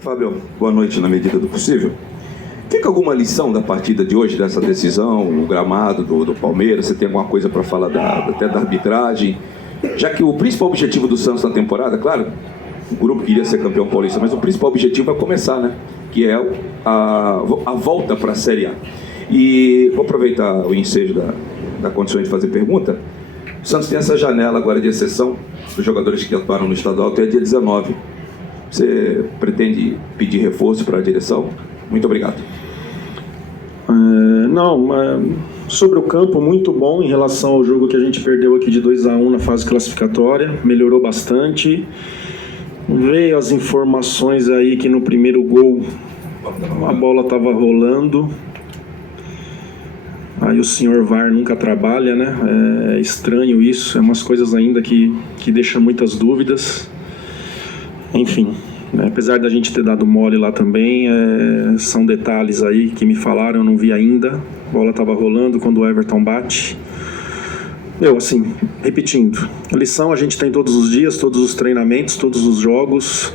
Fábio, boa noite na medida do possível. Fica alguma lição da partida de hoje, dessa decisão, o gramado do Palmeiras? Você tem alguma coisa para falar até da arbitragem? Já que o principal objetivo do Santos na temporada, claro, o grupo queria ser campeão paulista, mas o principal objetivo é começar, né? Que é a volta para a Série A. E vou aproveitar o ensejo da condição de fazer pergunta. O Santos tem essa janela agora de exceção dos jogadores que atuaram no estadual até dia 19. Você pretende pedir reforço para a direção? Muito obrigado. Sobre o campo, muito bom em relação ao jogo que a gente perdeu aqui de 2-1 na fase classificatória, melhorou bastante. Veio as informações aí que no primeiro gol a bola estava rolando, aí o senhor VAR nunca trabalha, né? É estranho isso, é umas coisas ainda que deixam muitas dúvidas. Enfim, apesar da gente ter dado mole lá também, são detalhes aí que me falaram, eu não vi ainda. A bola estava rolando quando o Everton bate. Repetindo, a lição a gente tem todos os dias, todos os treinamentos, todos os jogos.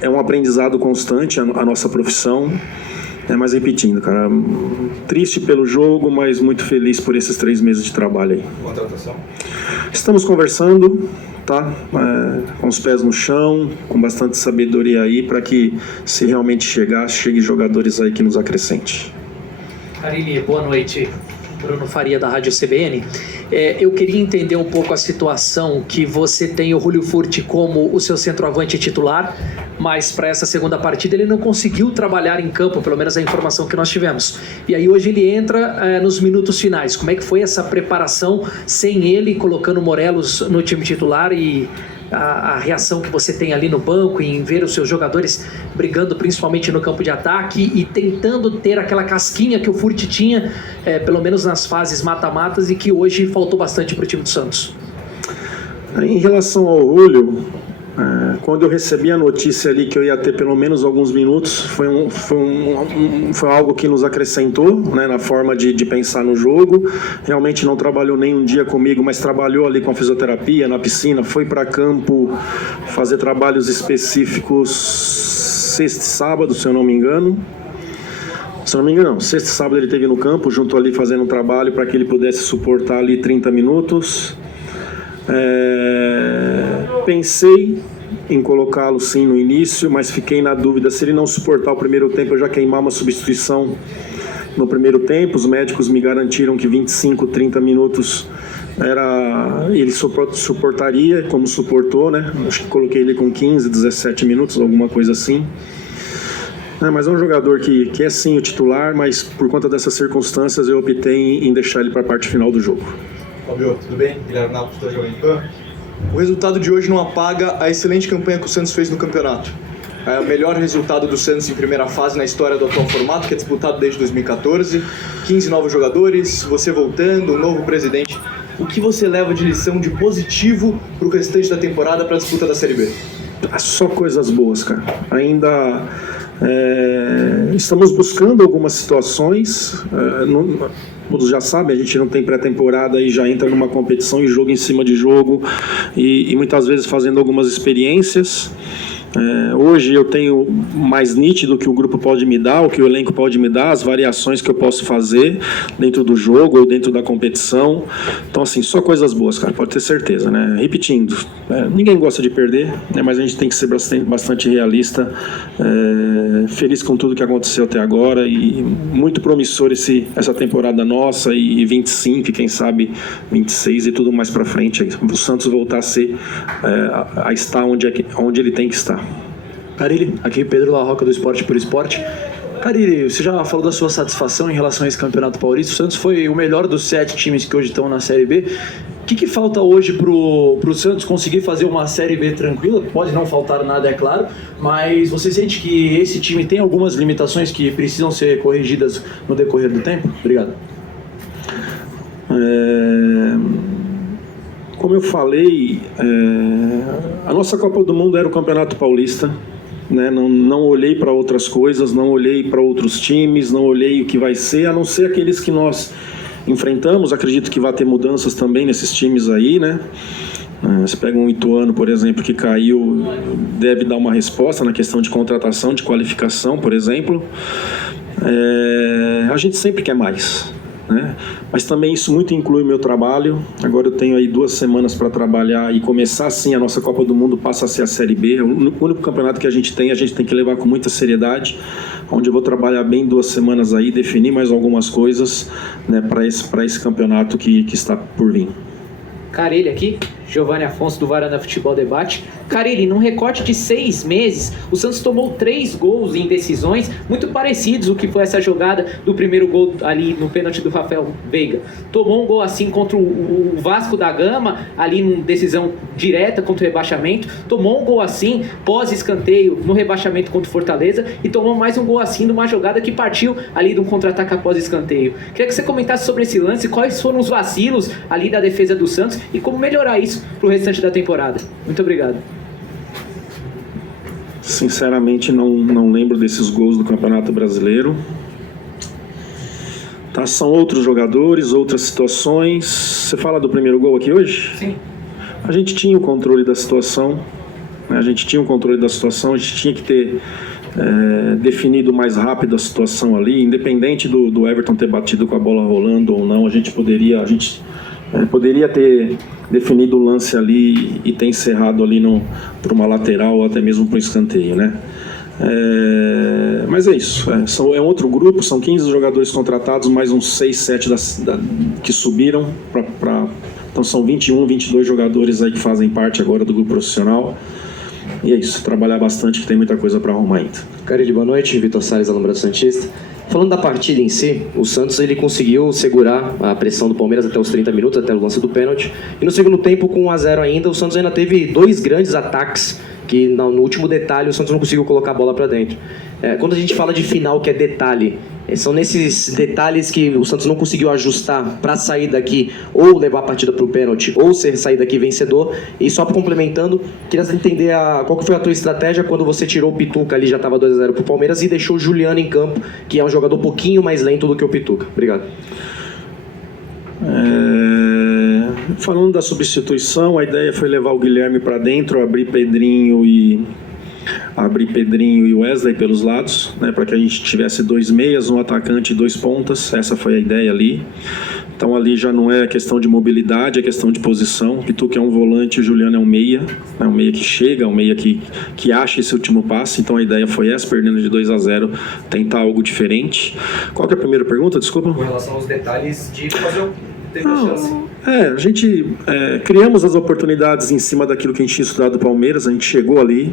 É um aprendizado constante a nossa profissão. Mas repetindo, cara, triste pelo jogo, mas muito feliz por esses 3 meses de trabalho aí. Contratação? Estamos conversando, tá? Com os pés no chão, com bastante sabedoria aí, para que, se realmente chegue jogadores aí que nos acrescente. Carilli, boa noite. Bruno Faria, da Rádio CBN. Eu queria entender um pouco a situação que você tem o Julio Furti como o seu centroavante titular, mas para essa segunda partida ele não conseguiu trabalhar em campo, pelo menos a informação que nós tivemos. E aí hoje ele entra nos minutos finais. Como é que foi essa preparação sem ele, colocando o Morelos no time titular e a reação que você tem ali no banco em ver os seus jogadores brigando principalmente no campo de ataque e tentando ter aquela casquinha que o Furti tinha, pelo menos nas fases mata-matas, e que hoje faltou bastante para o time do Santos? Em relação ao Julio, quando eu recebi a notícia ali que eu ia ter pelo menos alguns minutos, foi algo que nos acrescentou, né, na forma de pensar no jogo. Realmente não trabalhou nem um dia comigo, mas trabalhou ali com a fisioterapia, na piscina, foi para campo fazer trabalhos específicos sexta e sábado, se eu não me engano. Sexta e sábado ele esteve no campo, junto ali fazendo um trabalho para que ele pudesse suportar ali 30 minutos. Pensei em colocá-lo sim no início, mas fiquei na dúvida se ele não suportar o primeiro tempo, eu já queimar uma substituição no primeiro tempo. Os médicos me garantiram que 25, 30 minutos ele suportaria, como suportou, né? Acho que coloquei ele com 15, 17 minutos, alguma coisa assim. Mas é um jogador que é sim o titular, mas por conta dessas circunstâncias eu optei em deixar ele para a parte final do jogo. Fábio, tudo bem? Guilherme Napo, da Jovem Pan. O resultado de hoje não apaga a excelente campanha que o Santos fez no campeonato. É o melhor resultado do Santos em primeira fase na história do atual formato, que é disputado desde 2014. 15 novos jogadores, você voltando, um novo presidente. O que você leva de lição de positivo para o restante da temporada, para a disputa da Série B? Só coisas boas, cara. Ainda estamos buscando algumas situações. Todos já sabem, a gente não tem pré-temporada e já entra numa competição e jogo em cima de jogo e muitas vezes fazendo algumas experiências. Hoje eu tenho mais nítido o que o grupo pode me dar, o que o elenco pode me dar, as variações que eu posso fazer dentro do jogo ou dentro da competição. Então, assim, só coisas boas, cara, pode ter certeza, né? Repetindo, ninguém gosta de perder, né? Mas a gente tem que ser bastante realista. Feliz com tudo que aconteceu até agora e muito promissor essa temporada nossa e 25, quem sabe 26 e tudo mais pra frente. O Santos voltar a estar onde ele tem que estar. Carilli, aqui Pedro La Roca do Esporte por Esporte. Carilli, você já falou da sua satisfação em relação a esse Campeonato Paulista. O Santos foi o melhor dos 7 times que hoje estão na Série B. O que falta hoje pro Santos conseguir fazer uma Série B tranquila? Pode não faltar nada, é claro, mas você sente que esse time tem algumas limitações que precisam ser corrigidas no decorrer do tempo? Obrigado. Como eu falei, a nossa Copa do Mundo era o Campeonato Paulista, né? Não olhei para outras coisas, não olhei para outros times, não olhei o que vai ser, a não ser aqueles que nós enfrentamos. Acredito que vai ter mudanças também nesses times aí, né? Você pega um Ituano, por exemplo, que caiu, deve dar uma resposta na questão de contratação, de qualificação, por exemplo. A gente sempre quer mais, né? Mas também isso muito inclui o meu trabalho. Agora eu tenho aí 2 semanas para trabalhar e começar assim a nossa Copa do Mundo passa a ser a Série B. O único campeonato que a gente tem que levar com muita seriedade, onde eu vou trabalhar bem 2 semanas aí, definir mais algumas coisas, né, para esse campeonato que está por vir. Carille aqui, Giovanni Afonso do Varanda Futebol Debate. Carille, num recorte de 6 meses, o Santos tomou 3 gols em decisões muito parecidos o que foi essa jogada do primeiro gol ali no pênalti do Rafael Veiga. Tomou um gol assim contra o Vasco da Gama, ali numa decisão direta contra o rebaixamento. Tomou um gol assim pós-escanteio no rebaixamento contra o Fortaleza e tomou mais um gol assim numa jogada que partiu ali de um contra-ataque após escanteio. Queria que você comentasse sobre esse lance, quais foram os vacilos ali da defesa do Santos e como melhorar isso pro restante da temporada. Muito obrigado. Sinceramente, não lembro desses gols do Campeonato Brasileiro. Tá, são outros jogadores, outras situações. Você fala do primeiro gol aqui hoje? Sim. A gente tinha o controle da situação, né? A gente tinha que ter definido mais rápido a situação ali, independente do Everton ter batido com a bola rolando ou não. A gente poderia ter definido o lance ali e ter encerrado ali para uma lateral ou até mesmo para um escanteio, né? Mas é isso, é um outro grupo, são 15 jogadores contratados, mais uns 6, 7 que subiram, então são 21, 22 jogadores aí que fazem parte agora do grupo profissional. E é isso, trabalhar bastante, que tem muita coisa para arrumar ainda. Carille, boa noite, Vitor Salles, Alambra Santista. Falando da partida em si, o Santos ele conseguiu segurar a pressão do Palmeiras até os 30 minutos, até o lance do pênalti. E no segundo tempo, com 1-0 ainda, o Santos ainda teve 2 grandes ataques que no último detalhe o Santos não conseguiu colocar a bola para dentro. Quando a gente fala de final, que é detalhe, são nesses detalhes que o Santos não conseguiu ajustar para sair daqui ou levar a partida para o pênalti ou sair daqui vencedor. E só complementando, queria entender qual que foi a tua estratégia quando você tirou o Pituca ali, já estava 2-0 para o Palmeiras, e deixou o Juliano em campo, que é um jogador um pouquinho mais lento do que o Pituca. Obrigado. Falando da substituição, a ideia foi levar o Guilherme para dentro, abrir Pedrinho e Wesley pelos lados, né, para que a gente tivesse 2 meias, um atacante e 2 pontas. Essa foi a ideia ali. Então ali já não é questão de mobilidade, é questão de posição. O Pituca é um volante, o Juliano é um meia, né, um meia que chega, um meia que acha esse último passe. Então a ideia foi essa, perdendo de 2-0, tentar algo diferente. Qual que é a primeira pergunta? Desculpa. Com relação aos detalhes de fazer o tempo de chance. A gente criamos as oportunidades em cima daquilo que a gente tinha estudado do Palmeiras, a gente chegou ali,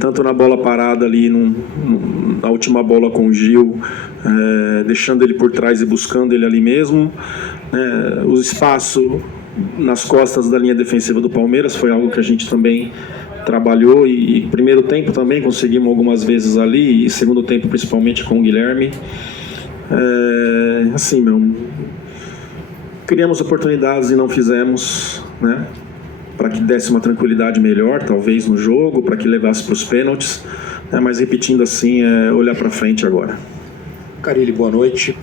tanto na bola parada ali, na última bola com o Gil, deixando ele por trás e buscando ele ali mesmo. O espaço nas costas da linha defensiva do Palmeiras foi algo que a gente também trabalhou, e primeiro tempo também conseguimos algumas vezes ali, e segundo tempo principalmente com o Guilherme. Criamos oportunidades e não fizemos, né? Para que desse uma tranquilidade melhor, talvez, no jogo, para que levasse para os pênaltis. Mas repetindo assim, olhar para frente agora. Carille, boa noite.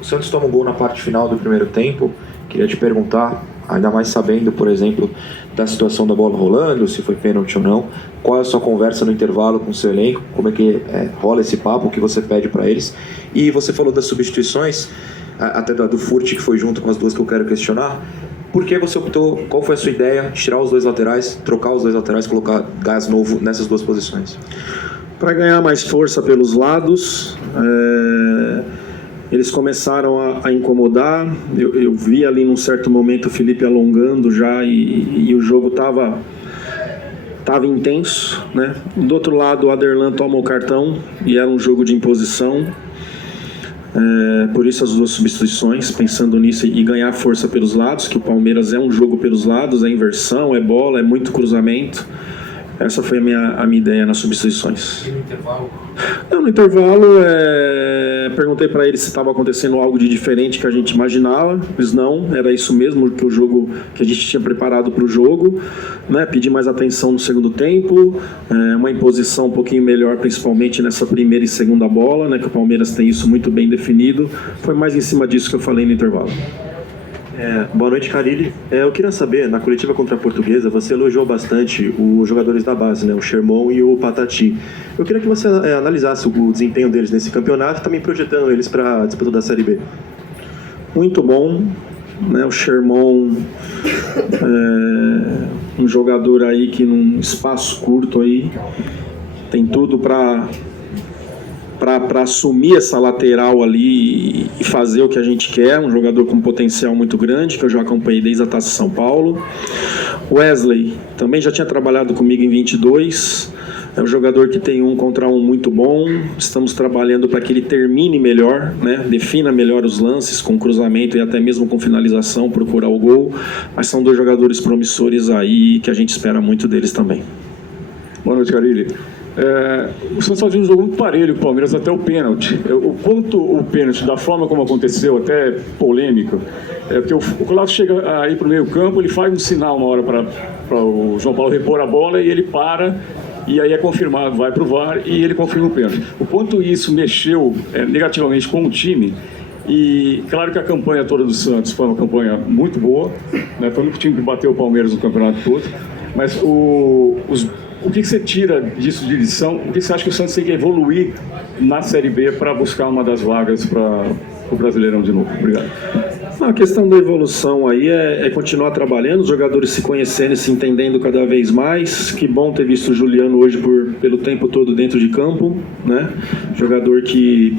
O Santos toma um gol na parte final do primeiro tempo. Queria te perguntar, ainda mais sabendo, por exemplo, da situação da bola rolando, se foi pênalti ou não, qual é a sua conversa no intervalo com o seu elenco, como é que rola esse papo, o que você pede para eles. E você falou das substituições, até do Furt, que foi junto com as 2 que eu quero questionar. Por que você optou, qual foi a sua ideia de tirar os 2 laterais, trocar os 2 laterais, colocar gás novo nessas 2 posições? Para ganhar mais força pelos lados, eles começaram a incomodar. Eu vi ali num certo momento o Felipe alongando já, e o jogo estava intenso, né? Do outro lado, o Aderlan toma o cartão e era um jogo de imposição. Por isso as 2 substituições, pensando nisso, e ganhar força pelos lados, que o Palmeiras é um jogo pelos lados, é inversão, é bola, é muito cruzamento. Essa foi a minha ideia nas substituições. E no intervalo? No intervalo, perguntei para eles se estava acontecendo algo de diferente que a gente imaginava. Eles não, era isso mesmo que a gente tinha preparado para o jogo, né? Pedi mais atenção no segundo tempo, uma imposição um pouquinho melhor, principalmente nessa primeira e segunda bola, né? Que o Palmeiras tem isso muito bem definido. Foi mais em cima disso que eu falei no intervalo. Boa noite, Carille. Eu queria saber, na coletiva contra a Portuguesa, você elogiou bastante os jogadores da base, né? O Sherman e o Patati. Eu queria que você analisasse o desempenho deles nesse campeonato e também projetando eles para a disputa da Série B. Muito bom, né? O Sherman um jogador aí que num espaço curto aí tem tudo para assumir essa lateral ali e fazer o que a gente quer, um jogador com potencial muito grande, que eu já acompanhei desde a Taça São Paulo. Wesley também já tinha trabalhado comigo em 22, é um jogador que tem 1 contra 1 muito bom, estamos trabalhando para que ele termine melhor, né? Defina melhor os lances com cruzamento e até mesmo com finalização, procurar o gol, mas são 2 jogadores promissores aí que a gente espera muito deles também. Boa noite, Carille. O Santos fazia um jogo muito parelho com o Palmeiras até o pênalti. O quanto o pênalti, da forma como aconteceu, até polêmico, porque o Colasso chega aí para o meio campo, ele faz um sinal uma hora para o João Paulo repor a bola e ele para, e aí é confirmado, vai para o VAR e ele confirma o pênalti. O quanto isso mexeu negativamente com o time. E claro que a campanha toda do Santos foi uma campanha muito boa, né? Foi o único time que bateu o Palmeiras no campeonato todo, mas o que você tira disso de lição? O que você acha que o Santos tem que evoluir na Série B para buscar uma das vagas para o Brasileirão de novo? Obrigado. A questão da evolução aí é continuar trabalhando, os jogadores se conhecendo e se entendendo cada vez mais. Que bom ter visto o Juliano hoje pelo tempo todo dentro de campo, né? Jogador que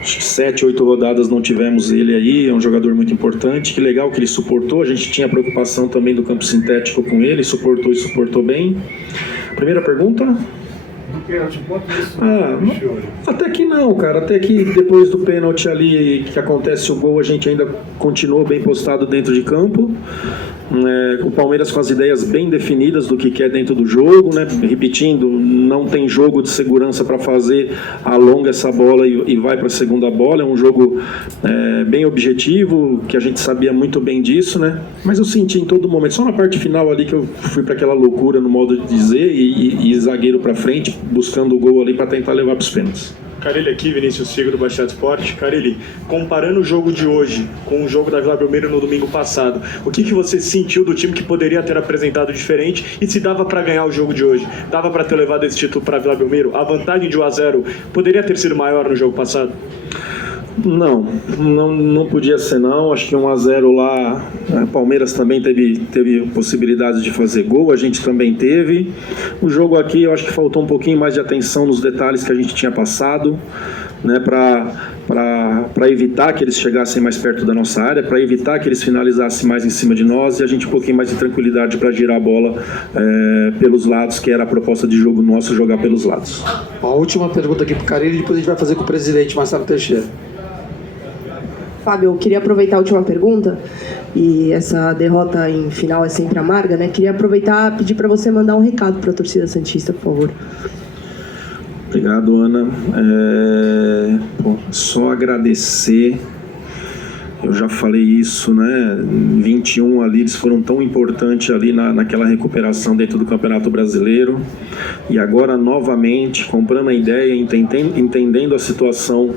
7, 8 rodadas não tivemos ele aí, é um jogador muito importante. Que legal que ele suportou, a gente tinha preocupação também do campo sintético com ele, suportou e suportou bem. Primeira pergunta? Até que não, cara, até que depois do pênalti ali que acontece o gol, a gente ainda continuou bem postado dentro de campo. O Palmeiras com as ideias bem definidas do que quer dentro do jogo, né? Repetindo, não tem jogo de segurança para fazer, alonga essa bola e vai para a segunda bola. É um jogo bem objetivo, que a gente sabia muito bem disso, né? Mas eu senti em todo momento, só na parte final ali que eu fui para aquela loucura no modo de dizer e zagueiro para frente, buscando o gol ali para tentar levar para os pênaltis. Carille aqui, Vinícius Figo do Baixada Esporte. Carille, comparando o jogo de hoje com o jogo da Vila Belmiro no domingo passado, o que você sentiu do time que poderia ter apresentado diferente e se dava para ganhar o jogo de hoje? Dava para ter levado esse título para a Vila Belmiro? A vantagem de 1-0 poderia ter sido maior no jogo passado? Não podia ser não, acho que 1-0 lá, Palmeiras também teve possibilidade de fazer gol, a gente também teve. O jogo aqui eu acho que faltou um pouquinho mais de atenção nos detalhes que a gente tinha passado, né, para evitar que eles chegassem mais perto da nossa área, para evitar que eles finalizassem mais em cima de nós e a gente um pouquinho mais de tranquilidade para girar a bola pelos lados, que era a proposta de jogo nosso, jogar pelos lados. A última pergunta aqui para o Carille e depois a gente vai fazer com o presidente Marcelo Teixeira. Fábio, eu queria aproveitar a última pergunta, e essa derrota em final é sempre amarga, né? Queria aproveitar e pedir para você mandar um recado para a torcida santista, por favor. Obrigado, Ana. Só agradecer. Eu já falei isso, né? 21 ali, eles foram tão importantes ali naquela recuperação dentro do Campeonato Brasileiro. E agora, novamente, comprando a ideia, entendendo a situação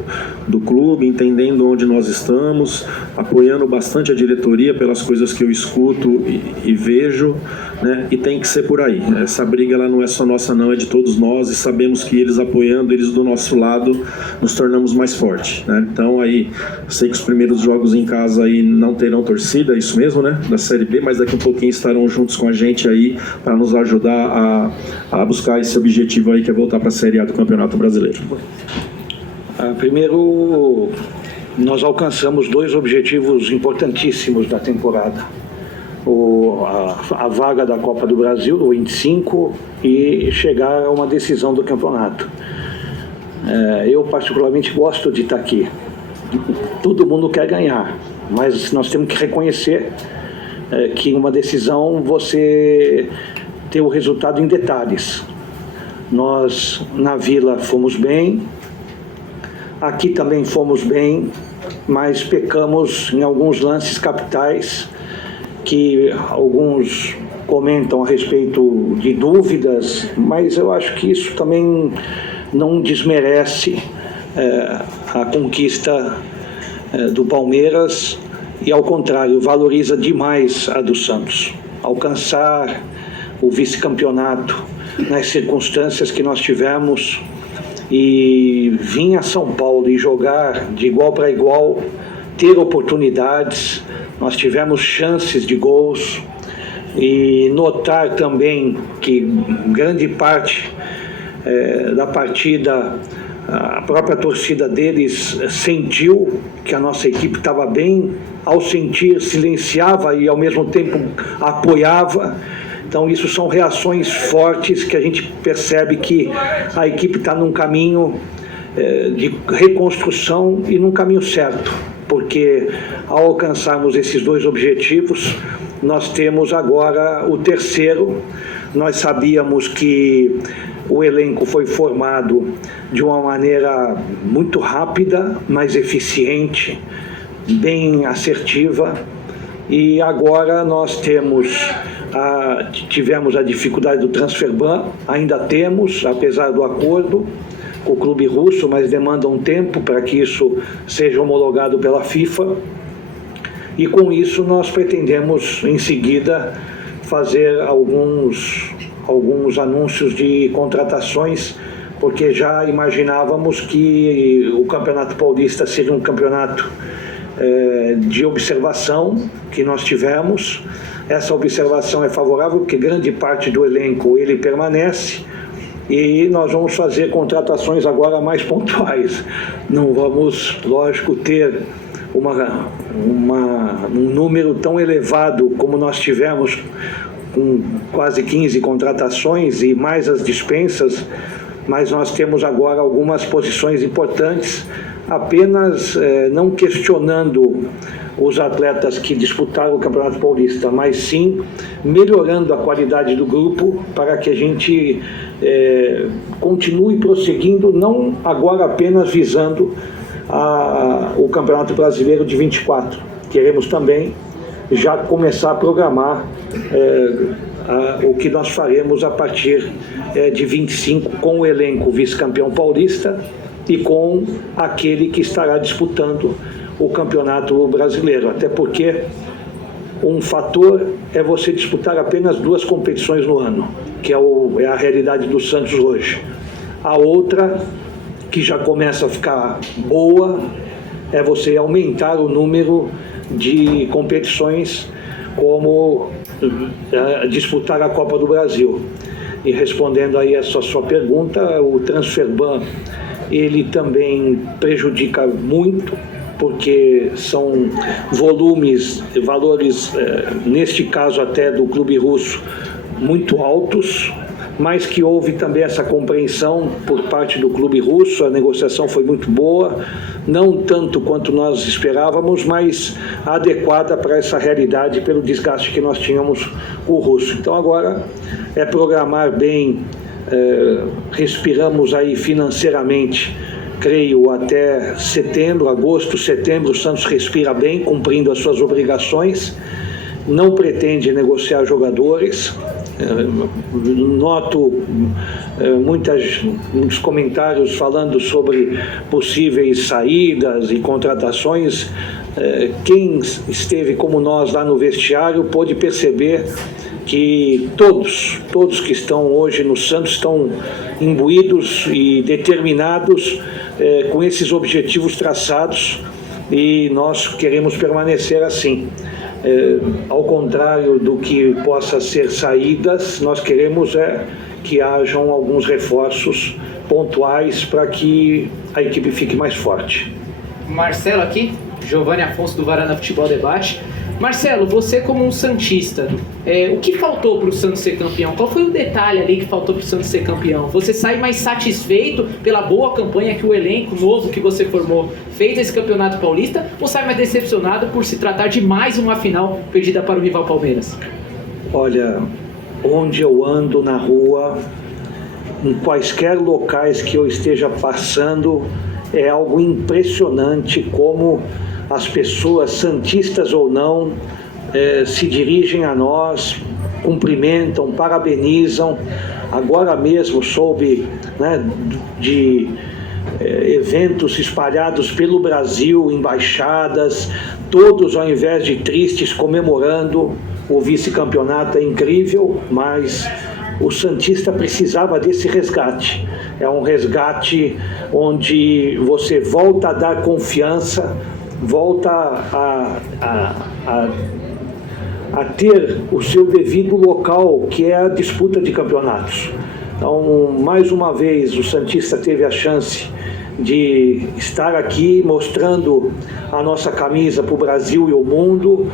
do clube, entendendo onde nós estamos, apoiando bastante a diretoria pelas coisas que eu escuto e vejo, né? E tem que ser por aí. Essa briga ela não é só nossa, não, é de todos nós, e sabemos que eles apoiando, eles do nosso lado, nos tornamos mais fortes, né? Então, aí, sei que os primeiros jogos em casa aí não terão torcida, é isso mesmo, né? Da Série B, mas daqui a um pouquinho estarão juntos com a gente aí para nos ajudar a buscar esse objetivo aí, que é voltar para a Série A do Campeonato Brasileiro. Primeiro, nós alcançamos 2 objetivos importantíssimos da temporada. A vaga da Copa do Brasil, o 25, e chegar a uma decisão do campeonato. Eu particularmente gosto de estar aqui. Todo mundo quer ganhar, mas nós temos que reconhecer que uma decisão você tem o resultado em detalhes. Nós na Vila fomos bem, aqui também fomos bem, mas pecamos em alguns lances capitais que alguns comentam a respeito de dúvidas, mas eu acho que isso também não desmerece a conquista do Palmeiras e ao contrário, valoriza demais a do Santos. Alcançar o vice-campeonato nas circunstâncias que nós tivemos e vir a São Paulo e jogar de igual para igual, ter oportunidades, nós tivemos chances de gols e notar também que grande parte da partida a própria torcida deles sentiu que a nossa equipe estava bem, ao sentir silenciava e ao mesmo tempo apoiava. Então isso são reações fortes que a gente percebe que a equipe está num caminho de reconstrução e num caminho certo, porque ao alcançarmos esses dois objetivos, nós temos agora o terceiro. Nós sabíamos que o elenco foi formado de uma maneira muito rápida, mais eficiente, bem assertiva, e agora nós tivemos a dificuldade do transfer ban, ainda temos, apesar do acordo com o clube russo, mas demanda um tempo para que isso seja homologado pela FIFA, e com isso nós pretendemos em seguida fazer alguns anúncios de contratações, porque já imaginávamos que o Campeonato Paulista seria um campeonato de observação que nós tivemos. Essa observação é favorável porque grande parte do elenco ele permanece, e nós vamos fazer contratações agora mais pontuais. Não vamos, lógico, ter um número tão elevado como nós tivemos, com quase 15 contratações e mais as dispensas, mas nós temos agora algumas posições importantes, apenas não questionando os atletas que disputaram o Campeonato Paulista, mas sim melhorando a qualidade do grupo para que a gente continue prosseguindo, não agora apenas visando o Campeonato Brasileiro de 24. Queremos também já começar a programar o que nós faremos a partir de 25 com o elenco vice-campeão paulista e com aquele que estará disputando o Campeonato Brasileiro. Até porque um fator é você disputar apenas 2 competições no ano, que é a realidade do Santos hoje. A outra, que já começa a ficar boa, é você aumentar o número de competições, como disputar a Copa do Brasil. E respondendo aí essa sua pergunta, o transfer ban ele também prejudica muito, porque são valores, neste caso até do clube russo, muito altos, mas que houve também essa compreensão por parte do clube russo. A negociação foi muito boa, não tanto quanto nós esperávamos, mas adequada para essa realidade pelo desgaste que nós tínhamos com o russo. Então agora é programar bem, respiramos aí financeiramente, creio até agosto, setembro, o Santos respira bem, cumprindo as suas obrigações, não pretende negociar jogadores. Noto muitos comentários falando sobre possíveis saídas e contratações. Quem esteve como nós lá no vestiário pôde perceber que todos que estão hoje no Santos estão imbuídos e determinados com esses objetivos traçados, e nós queremos permanecer assim. Ao contrário do que possa ser saídas, nós queremos que hajam alguns reforços pontuais para que a equipe fique mais forte. Marcelo aqui, Giovanni Afonso do Varanda Futebol Debate. Marcelo, você como um santista, o que faltou para o Santos ser campeão? Qual foi o detalhe ali que faltou para o Santos ser campeão? Você sai mais satisfeito pela boa campanha que o elenco novo que você formou fez esse Campeonato Paulista, ou sai mais decepcionado por se tratar de mais uma final perdida para o rival Palmeiras? Olha, onde eu ando na rua, em quaisquer locais que eu esteja passando, é algo impressionante como as pessoas, santistas ou não, se dirigem a nós, cumprimentam, parabenizam. Agora mesmo soube, né, eventos espalhados pelo Brasil, embaixadas, todos ao invés de tristes comemorando o vice-campeonato. É incrível, mas o santista precisava desse resgate. É um resgate onde você volta a dar confiança, volta a ter o seu devido local, que é a disputa de campeonatos. Então, mais uma vez, o santista teve a chance de estar aqui mostrando a nossa camisa para o Brasil e o mundo.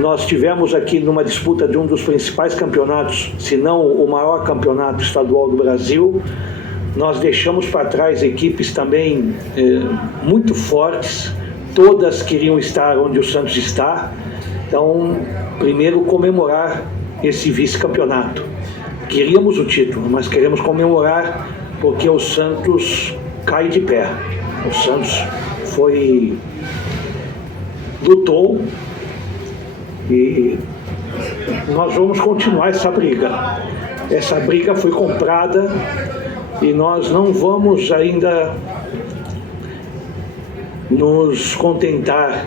Nós tivemos aqui numa disputa de um dos principais campeonatos, se não o maior campeonato estadual do Brasil. Nós deixamos para trás equipes também muito fortes, todas queriam estar onde o Santos está. Então, primeiro comemorar esse vice-campeonato. Queríamos o título, mas queremos comemorar porque o Santos cai de pé. O Santos lutou e nós vamos continuar essa briga. Essa briga foi comprada e nós não vamos ainda nos contentar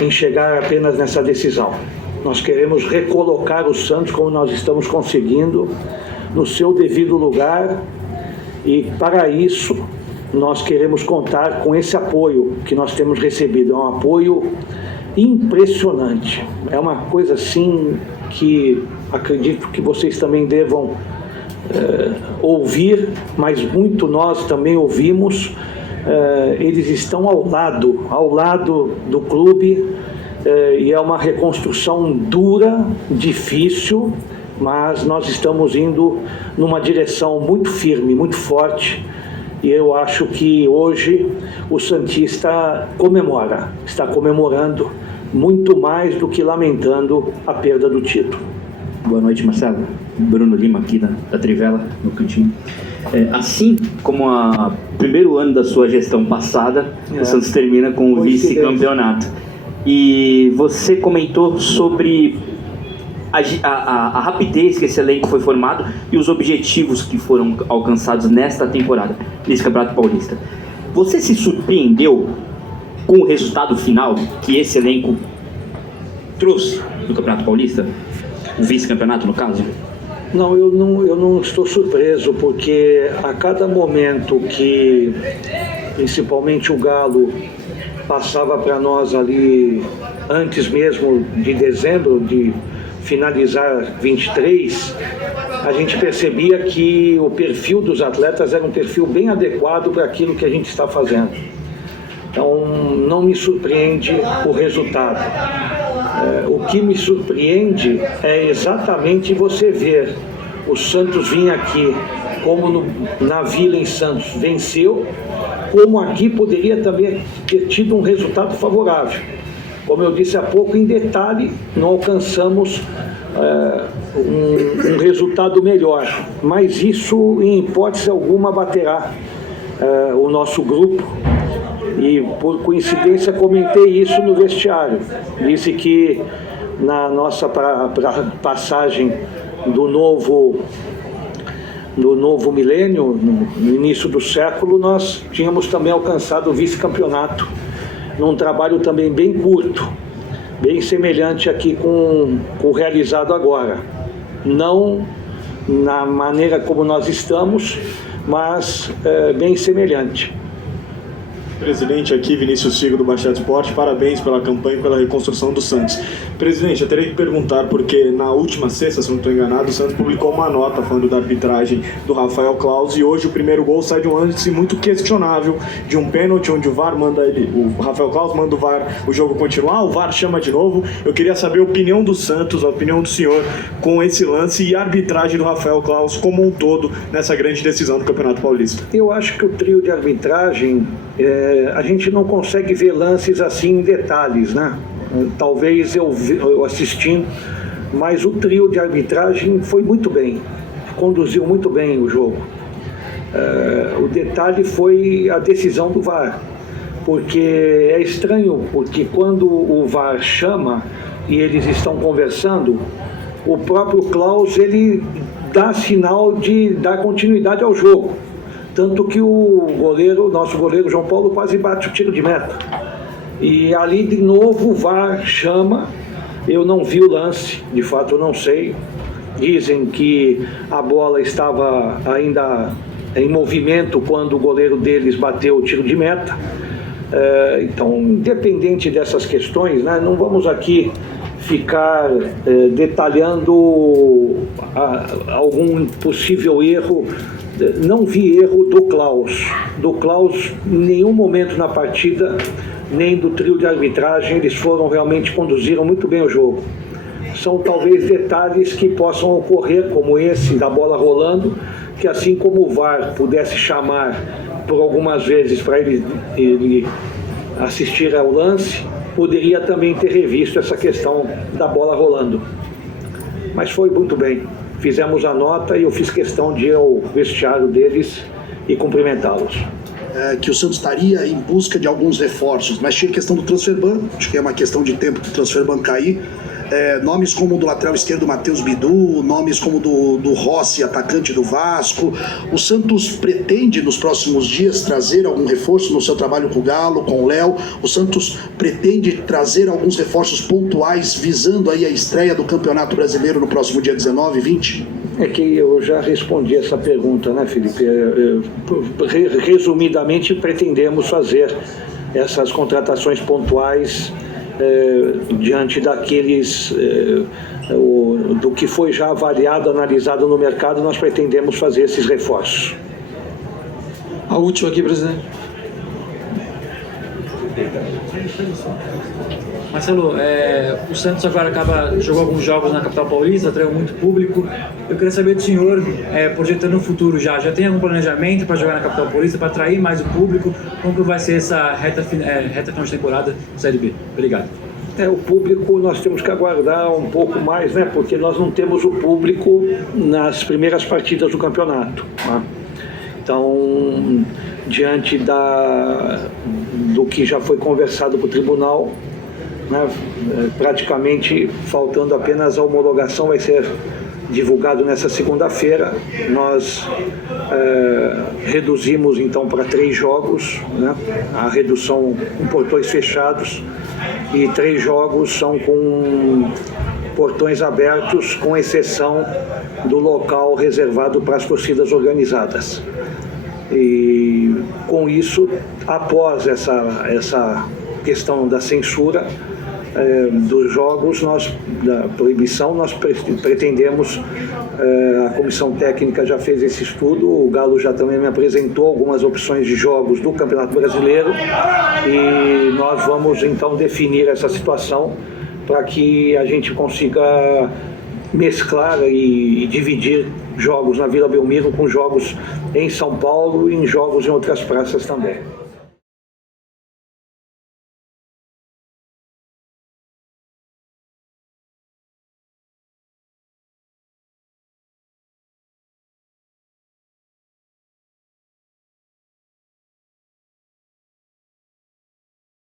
em chegar apenas nessa decisão. Nós queremos recolocar o Santos, como nós estamos conseguindo, no seu devido lugar, e para isso nós queremos contar com esse apoio que nós temos recebido. É um apoio impressionante, é uma coisa assim que acredito que vocês também devam ouvir, mas muito nós também ouvimos. Eles estão ao lado do clube, e é uma reconstrução dura, difícil, mas nós estamos indo numa direção muito firme, muito forte, e eu acho que hoje o santista está comemorando muito mais do que lamentando a perda do título. Boa noite, Marcelo. Bruno Lima aqui da Trivela, no cantinho. Assim como o primeiro ano da sua gestão passada, o Santos termina com o vice-campeonato. E você comentou sobre a rapidez que esse elenco foi formado e os objetivos que foram alcançados nesta temporada, nesse Campeonato Paulista. Você se surpreendeu com o resultado final que esse elenco trouxe no Campeonato Paulista? O vice-campeonato, no caso? Não, eu não estou surpreso, porque a cada momento que, principalmente o Galo, passava para nós ali, antes mesmo de dezembro, de finalizar 23, a gente percebia que o perfil dos atletas era um perfil bem adequado para aquilo que a gente está fazendo. Então, não me surpreende o resultado. O que me surpreende é exatamente você ver o Santos vir aqui, como na Vila em Santos venceu, como aqui poderia também ter tido um resultado favorável. Como eu disse há pouco, em detalhe, não alcançamos um resultado melhor, mas isso, em hipótese alguma, baterá o nosso grupo. E, por coincidência, comentei isso no vestiário. Disse que na nossa passagem do novo milênio, no início do século, nós tínhamos também alcançado o vice-campeonato, num trabalho também bem curto, bem semelhante aqui com o realizado agora. Não na maneira como nós estamos, mas bem semelhante. Presidente, aqui Vinícius Figo do Baixada Esporte, parabéns pela campanha e pela reconstrução do Santos. Presidente, eu teria que perguntar, porque na última sexta, se não estou enganado, o Santos publicou uma nota falando da arbitragem do Rafael Claus, e hoje o primeiro gol sai de um lance muito questionável, de um pênalti onde o VAR manda o Rafael Claus manda o jogo continuar, o VAR chama de novo. Eu queria saber a opinião do Santos, a opinião do senhor com esse lance e a arbitragem do Rafael Claus como um todo nessa grande decisão do Campeonato Paulista. Eu acho que o trio de arbitragem, a gente não consegue ver lances assim em detalhes, né? Talvez eu assistindo, mas o trio de arbitragem foi muito bem, conduziu muito bem o jogo. O detalhe foi a decisão do VAR, porque é estranho, porque quando o VAR chama e eles estão conversando, o próprio Claus, ele dá sinal de dar continuidade ao jogo. Tanto que o nosso goleiro João Paulo quase bate o tiro de meta. E ali de novo o VAR chama, eu não vi o lance, de fato eu não sei. Dizem que a bola estava ainda em movimento quando o goleiro deles bateu o tiro de meta. Então, independente dessas questões, né, não vamos aqui ficar detalhando algum possível erro. Não vi erro do Klaus. Do Klaus, em nenhum momento na partida, nem do trio de arbitragem, eles realmente conduziram muito bem o jogo. São talvez detalhes que possam ocorrer, como esse da bola rolando, que assim como o VAR pudesse chamar por algumas vezes para ele assistir ao lance, poderia também ter revisto essa questão da bola rolando. Mas foi muito bem. Fizemos a nota e eu fiz questão de ir ao vestiário deles e cumprimentá-los. Que o Santos estaria em busca de alguns reforços, mas tinha a questão do transfer ban, acho que é uma questão de tempo do transfer ban cair. Nomes como o do lateral esquerdo Matheus Bidu, nomes como do Rossi, atacante do Vasco. O Santos pretende nos próximos dias trazer algum reforço no seu trabalho com o Galo, com o Léo. O Santos pretende trazer alguns reforços pontuais visando aí a estreia do Campeonato Brasileiro no próximo dia 19 e 20? É que eu já respondi essa pergunta, né, Felipe? Resumidamente, pretendemos fazer essas contratações pontuais diante daqueles do que foi já avaliado, analisado no mercado. Nós pretendemos fazer esses reforços. A última aqui, presidente. Marcelo, o Santos agora jogou alguns jogos na capital paulista, atraiu muito público. Eu queria saber do senhor, projetando no futuro já tem algum planejamento para jogar na capital paulista, para atrair mais o público? Como que vai ser essa reta final de temporada do Série B? Obrigado. O público nós temos que aguardar um pouco mais, né? Porque nós não temos o público nas primeiras partidas do campeonato, né? Então, diante do que já foi conversado com o tribunal, né, praticamente faltando apenas a homologação, vai ser divulgado nessa segunda-feira. Nós reduzimos então para 3 jogos, né, a redução com portões fechados, e 3 jogos são com portões abertos, com exceção do local reservado para as torcidas organizadas. E com isso, após essa questão da censura dos jogos, da proibição, nós pretendemos, a comissão técnica já fez esse estudo, o Galo já também me apresentou algumas opções de jogos do Campeonato Brasileiro, e nós vamos então definir essa situação para que a gente consiga mesclar e dividir jogos na Vila Belmiro com jogos em São Paulo e em jogos em outras praças também.